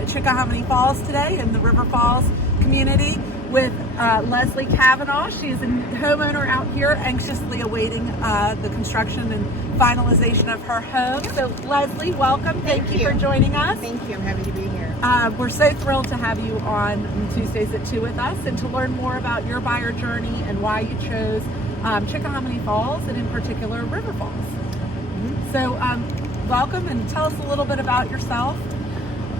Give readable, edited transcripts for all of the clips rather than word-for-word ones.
at Chickahominy Falls today in the River Falls community with Leslee Kavanaugh. She is a homeowner out here anxiously awaiting the construction and finalization of her home. So Leslee, welcome. Thank you for joining us. Thank you. I'm happy to be here. We're so thrilled to have you on Tuesdays at 2 with us and to learn more about your buyer journey and why you chose Chickahominy Falls and in particular River Falls. So welcome, and tell us a little bit about yourself.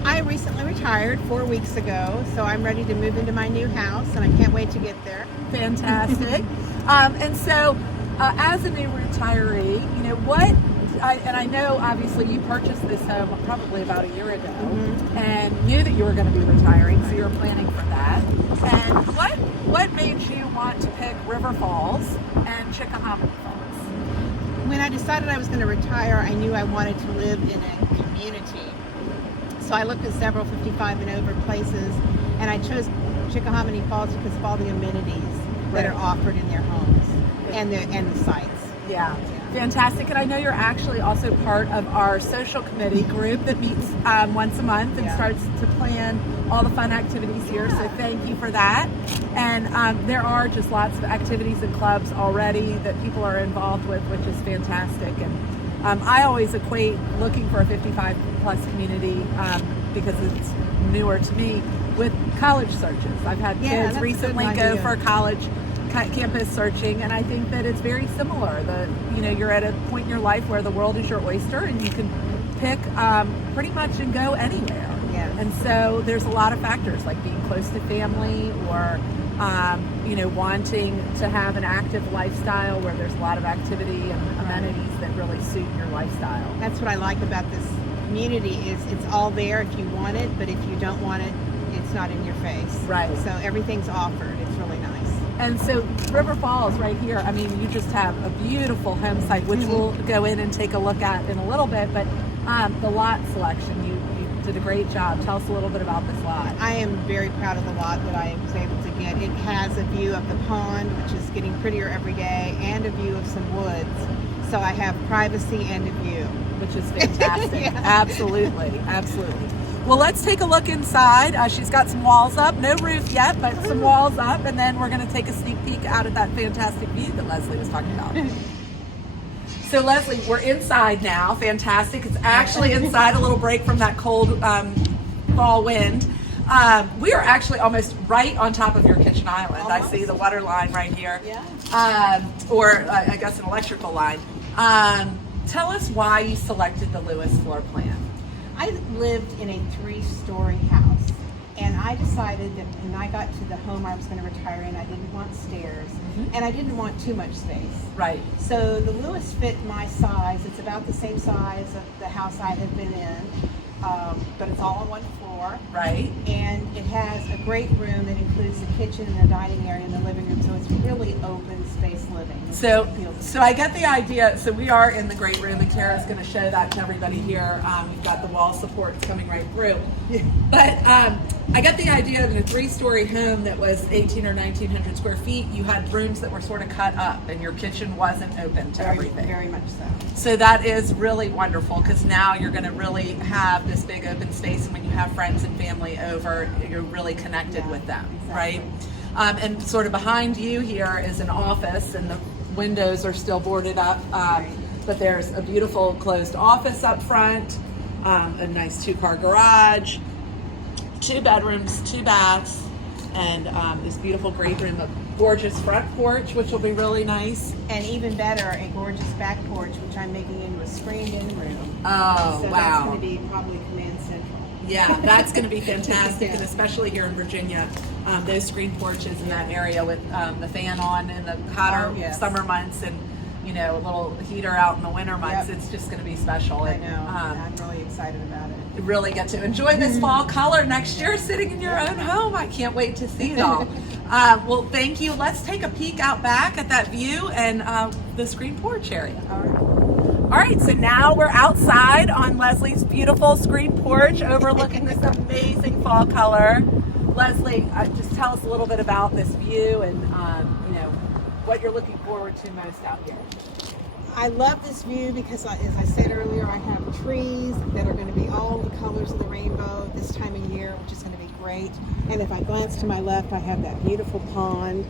I recently retired 4 weeks ago, so I'm ready to move into my new house, and I can't wait to get there. Fantastic. And so, as a new retiree, you know I know obviously you purchased this home probably about a year ago, and knew that you were going to be retiring, so you were planning for that. And what made you want to pick River Falls and Chickahominy Falls? When I decided I was going to retire, I knew I wanted to live in a community. So I looked at several 55 and over places, and I chose Chickahominy Falls because of all the amenities that are offered in their homes and the sites. Yeah. Fantastic. And I know you're actually also part of our social committee group that meets once a month and starts to plan all the fun activities here. So thank you for that. And there are just lots of activities and clubs already that people are involved with, which is fantastic. And I always equate looking for a 55 plus community because it's newer to me with college searches. I've had kids recently go for college campus searching, and I think that it's very similar. You're at a point in your life where the world is your oyster and you can pick pretty much and go anywhere. Yes. And so there's a lot of factors like being close to family or wanting to have an active lifestyle where there's a lot of activity and amenities that really suit your lifestyle. That's what I like about this community is it's all there if you want it, but if you don't want it, it's not in your face. Right. So everything's offered. It's really nice. And so River Falls right here, I mean, you just have a beautiful home site, which we'll go in and take a look at in a little bit, but the lot selection, you did a great job. Tell us a little bit about this lot. I am very proud of the lot that I was able to get. It has a view of the pond, which is getting prettier every day, and a view of some woods. So I have privacy and a view. Which is fantastic. Absolutely. Well, let's take a look inside. She's got some walls up, no roof yet, but some walls up, and then we're going to take a sneak peek out at that fantastic view that Leslee was talking about. So Leslee, we're inside now. Fantastic. It's actually inside, a little break from that cold fall wind. We are actually almost right on top of your kitchen island. Almost. I see the water line right here. Yeah. Or I guess an electrical line. Tell us why you selected the Lewis floor plan. I lived in a 3-story house, and I decided that when I got to the home I was going to retire in, I didn't want stairs, and I didn't want too much space. Right. So the Lewis fit my size. It's about the same size of the house I had been in, but it's all on one floor. Right. And it has a great room that includes the kitchen and the dining area and the living room, so it's really open space living. So I get the idea. So we are in the great room, and Tara's going to show that to everybody here. We've got the wall supports coming right through. But I get the idea in a 3-story home that was 1,800 or 1,900 square feet, you had rooms that were sort of cut up, and your kitchen wasn't open to everything. Very much so. So that is really wonderful because now you're going to really have this big open space, and when you have friends and family over, you're really connected with them, right? And sort of behind you here is an office, and the windows are still boarded up, but there's a beautiful closed office up front, a nice 2-car garage, 2 bedrooms, 2 baths, and this beautiful great room, a gorgeous front porch, which will be really nice. And even better, a gorgeous back porch, which I'm making into a screened-in room. Oh, so wow. That's going to be probably command central. Yeah, that's going to be fantastic, and especially here in Virginia, those screen porches in that area with the fan on in the hotter summer months and a little heater out in the winter months. It's just going to be special. I know. I'm really excited about it. You really get to enjoy this fall color next year sitting in your own home. I can't wait to see it all. Well, thank you. Let's take a peek out back at that view and the screen porch area. All right, so now we're outside on Leslee's beautiful screen porch overlooking this amazing fall color. Leslee, just tell us a little bit about this view and what you're looking forward to most out here. I love this view because, as I said earlier, I have trees that are going to be all the colors of the rainbow this time of year, which is going to be great. And if I glance to my left, I have that beautiful pond.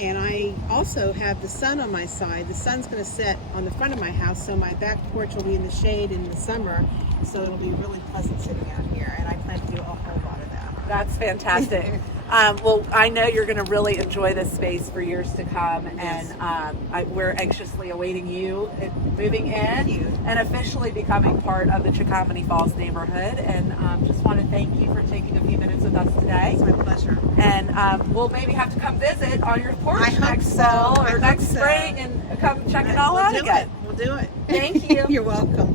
And I also have the sun on my side. The sun's going to set on the front of my house, so my back porch will be in the shade in the summer. So it'll be really pleasant sitting out here. And I plan to do a whole lot of that. That's fantastic. Well, I know you're going to really enjoy this space for years to come, Yes. and we're anxiously awaiting you moving in and officially becoming part of the Chickahominy Falls neighborhood. And just want to thank you for taking a few minutes with us today. It's my pleasure. And we'll maybe have to come visit on your porch I hope next so. fall I or hope next so. spring and come check it all We'll out do again. it. We'll do it. Thank you. You're welcome.